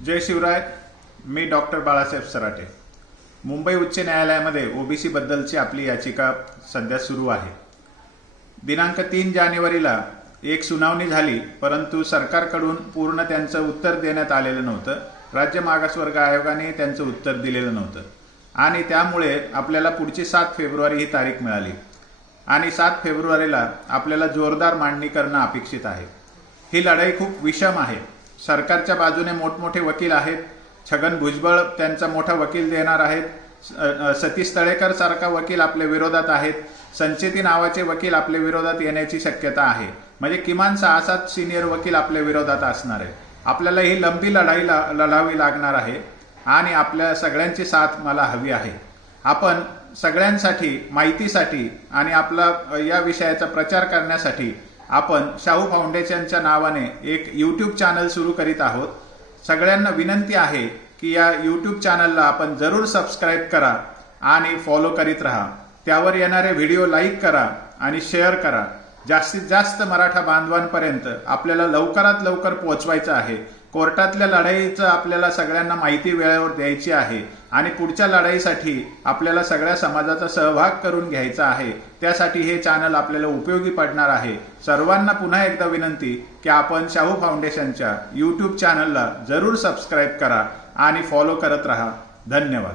जय शिवराय। मी doctor Balasaheb Sarate. Mumbai उच्च न्यायालयामध्ये OBC बद्दलची आपली याचिका सध्या सुरू आहे। दिनांक 3 जानेवारीला एक सुनावणी झाली, परंतु सरकारकडून पूर्ण त्यांचं उत्तर देण्यात आलेलं नव्हतं। राज्य मागासवर्ग आयोगाने त्यांचं उत्तर दिलेलं नव्हतं आणि त्यामुळे आपल्याला पुढची 7 फेब्रुवारी ही तारीख मिळाली आणि 7 फेब्रुवारीला आपल्याला जोरदार मांडणी करणं अपेक्षित आहे। ही लढाई खूप विषम आहे। सरकारच्या बाजूने मोठमोठे वकील आहेत। छगन भुजबळ त्यांचा मोठा वकील देणार आहेत। सतीश तळेकर सारखा वकील आपल्या विरोधात आहेत। संचेती नावाचे वकील आपल्या विरोधात येण्याची शक्यता आहे। म्हणजे किमान 6-7 सिनियर वकील आपल्या विरोधात असणार आहे। आपल्याला ही लंबी लढाई लढावी लागणार आहे आणि आपल्या सगळ्यांची साथ मला हवी आहे। आपण सगळ्यांसाठी माहितीसाठी आणि आपला या विषयाचा प्रचार करण्यासाठी आपण शाहू फाउंडेशनच्या नावाने एक यूट्यूब चॅनल सुरू करीत आहोत। सगळ्यांना विनंती आहे की या यूट्यूब चॅनलला आपण जरूर सबस्क्राईब करा आणि फॉलो करीत राहा। त्यावर येणारे व्हिडिओ लाईक करा आणि शेअर करा। जास्तीत जास्त मराठा बांधवांपर्यंत आपल्याला लवकरात लवकर पोहोचवायचं आहे। कोर्टातल्या लढाईचं आपल्याला सगळ्यांना माहिती वेळेवर द्यायची आहे आणि पुढच्या लढाईसाठी आपल्याला सगळ्या समाजाचा सहभाग करून घ्यायचा आहे। त्यासाठी हे चॅनल आपल्याला उपयोगी पडणार आहे। सर्वांना पुन्हा एकदा विनंती की आपण शाहू फाउंडेशनच्या यूट्यूब चॅनलला जरूर सबस्क्राईब करा आणि फॉलो करत राहा। धन्यवाद।